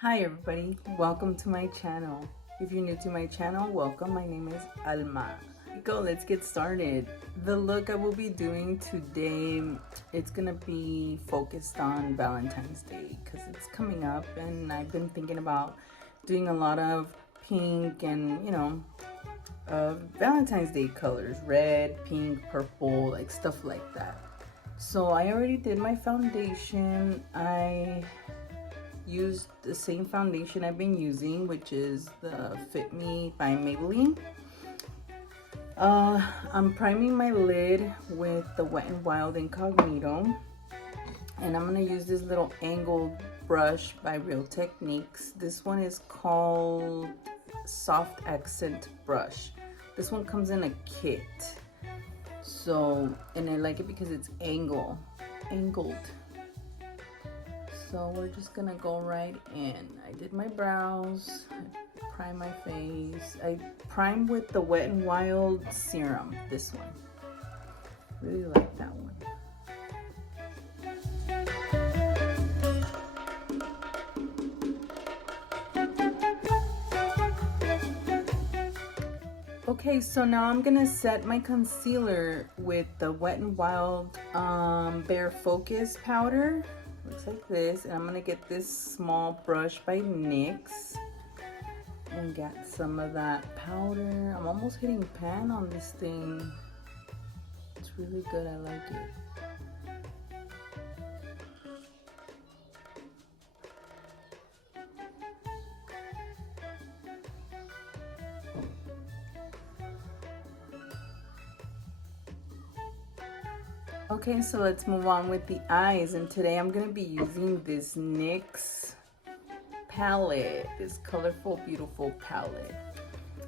Hi everybody, welcome to my channel. If you're new to my channel, welcome. My name is Alma. Let's get started. The look I will be doing today, it's gonna be focused on Valentine's Day because it's coming up and I've been thinking about doing a lot of pink and Valentine's Day colors, red, pink, purple, like stuff like that. So I already did my foundation. I used the same foundation I've been using, which is the Fit Me by Maybelline. I'm priming my lid with the Wet n Wild Incognito, and I'm gonna use this little angled brush by Real Techniques. This one is called Soft Accent Brush. This one comes in a kit, and I like it because it's angled. So we're just gonna go right in. I did my brows, I prime my face. I prime with the Wet n Wild serum, this one. Really like that one. Okay, so now I'm gonna set my concealer with the Wet n Wild Bare Focus powder. Looks like this, and I'm gonna get this small brush by NYX and get some of that powder. I'm almost hitting pan on this thing. It's really good, I like it. Okay, so let's move on with the eyes, and today I'm gonna be using this NYX palette, this colorful, beautiful palette.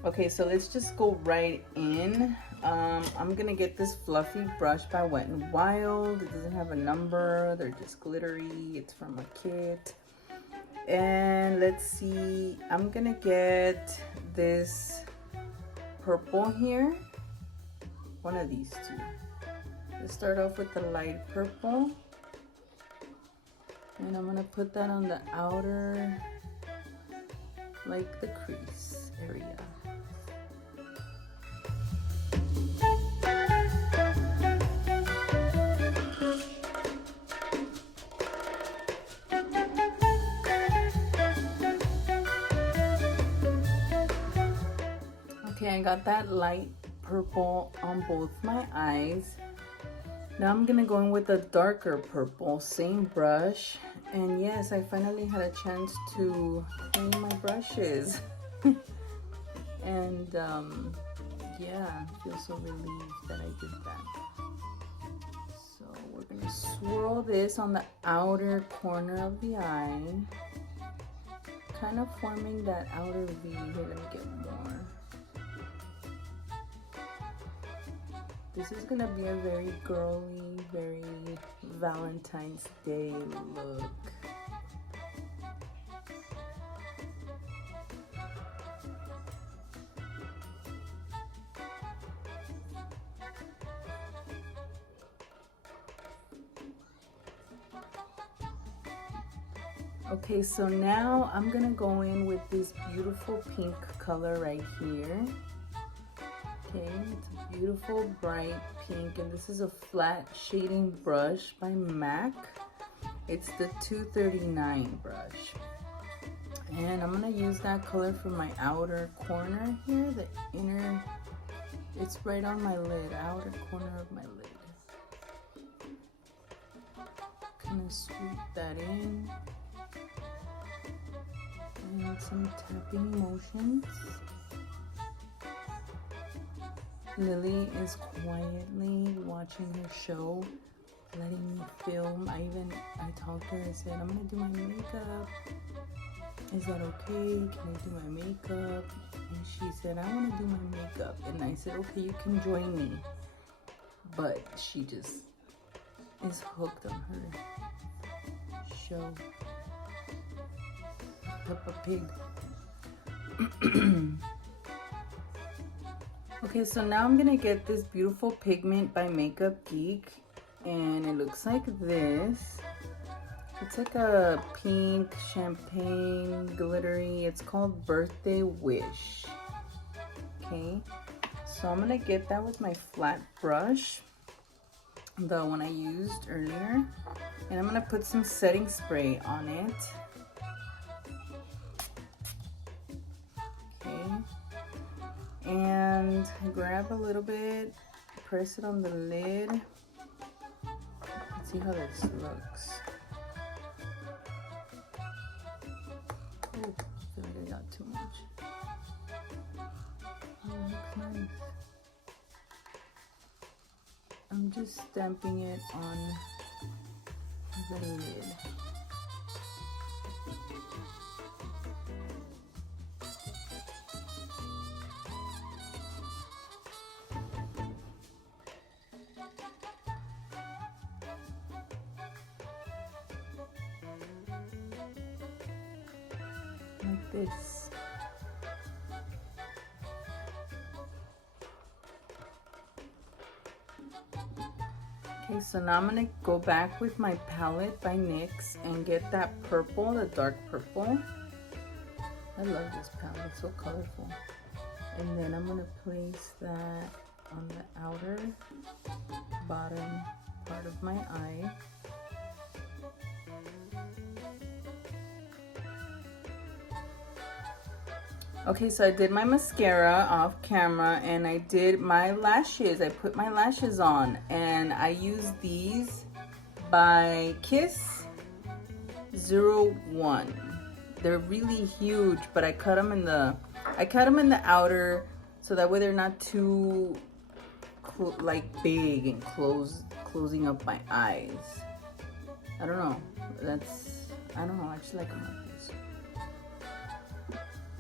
Okay, so let's just go right in. I'm gonna get this fluffy brush by Wet n Wild. It doesn't have a number, they're just glittery, it's from a kit. And let's see, I'm gonna get this purple here, one of these two. Let's start off with the light purple, and I'm gonna put that on the outer, like the crease area. Okay, I got that light purple on both my eyes. Now I'm gonna go in with a darker purple, same brush. And yes, I finally had a chance to clean my brushes. And yeah, I feel so relieved that I did that. So we're gonna swirl this on the outer corner of the eye, kind of forming that outer V. Here, let me get more. This is gonna be a very girly, very Valentine's Day look. Okay, so now I'm gonna go in with this beautiful pink color right here. Okay, it's a beautiful bright pink, and this is a flat shading brush by MAC. It's the 239 brush. And I'm gonna use that color for my outer corner here, the inner, it's right on my lid, outer corner of my lid. Kind of sweep that in. And some tapping motions. Lily is quietly watching her show, letting me film. I talked to her and said, I'm gonna do my makeup. Is that okay? Can I do my makeup? And she said, I wanna do my makeup. And I said, okay, you can join me. But she just is hooked on her show. Peppa Pig. Okay, so now I'm gonna get this beautiful pigment by Makeup Geek, and it looks like this. It's like a pink champagne glittery. It's called Birthday Wish. Okay, so I'm gonna get that with my flat brush, the one I used earlier, and I'm gonna put some setting spray on it. Okay, and grab a little bit, press it on the lid. Let's see how this looks. Oh, I feel like I got too much. Oh, it looks nice. I'm just stamping it on the lid. Like this. Okay, so now I'm gonna go back with my palette by NYX and get that purple, the dark purple. I love this palette, it's so colorful. And then I'm gonna place that on the outer bottom part of my eye. Okay, so I did my mascara off camera and I did my lashes. I put my lashes on and I used these by Kiss 01. They're really huge, but I cut them in the outer so that way they're not too like big and closing up my eyes. I don't know. I don't know. I just like them like this.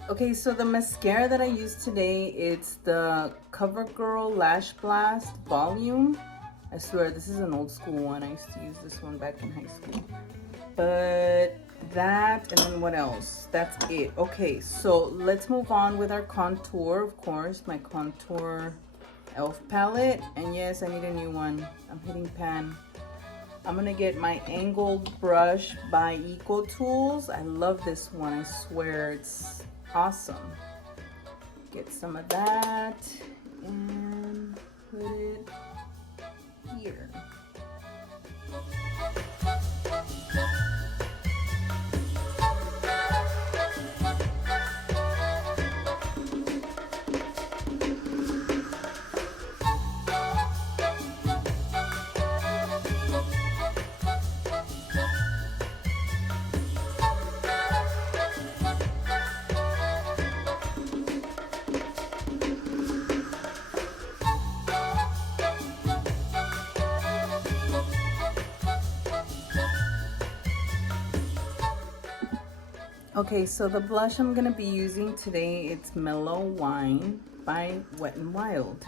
Okay, so the mascara that I used today, it's the CoverGirl Lash Blast Volume. I swear, this is an old school one. I used to use this one back in high school. But that, and then what else? That's it. Okay, so let's move on with our contour. Of course, my contour e.l.f. palette. And yes, I need a new one. I'm hitting pan. I'm gonna get my angled brush by Eco Tools. I love this one. I swear, it's awesome. Get some of that and put it here. Okay, so the blush I'm gonna be using today, it's Mellow Wine by Wet n Wild.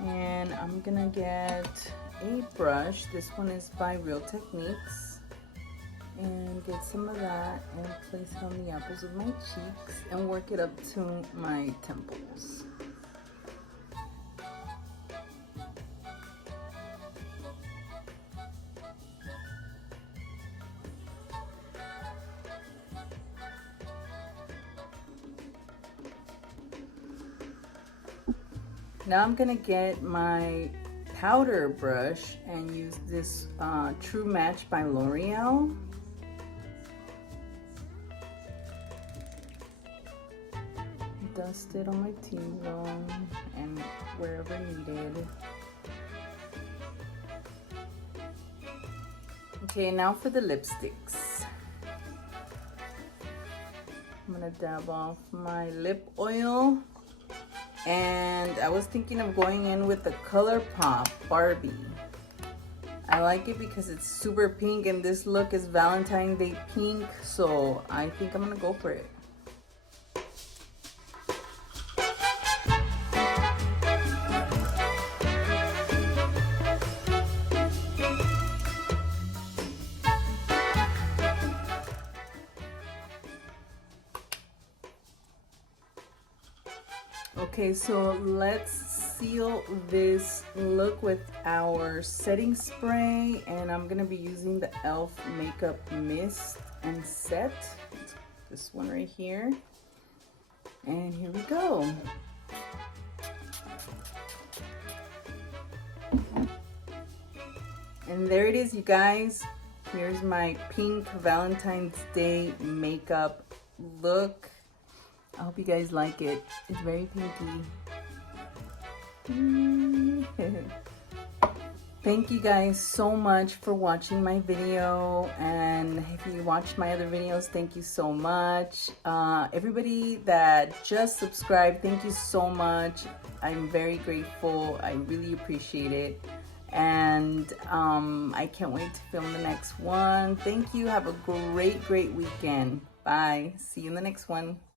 And I'm gonna get a brush. This one is by Real Techniques. And get some of that and place it on the apples of my cheeks and work it up to my temples. Now I'm gonna get my powder brush and use this True Match by L'Oreal. Dust it on my T-zone and wherever needed. Okay, now for the lipsticks. I'm gonna dab off my lip oil. And I was thinking of going in with the ColourPop Barbie. I like it because it's super pink and this look is Valentine's Day pink, so I think I'm gonna go for it. Okay, so let's seal this look with our setting spray, and I'm gonna be using the e.l.f. makeup mist and set. This one right here. And here we go. And there it is, you guys. Here's my pink Valentine's Day makeup look. I hope you guys like it. It's very pinky. Thank you guys so much for watching my video, and if you watched my other videos, thank you so much. Everybody that just subscribed, thank you so much. I'm very grateful. I really appreciate it, and I can't wait to film the next one. Thank you. Have a great weekend. Bye. See you in the next one.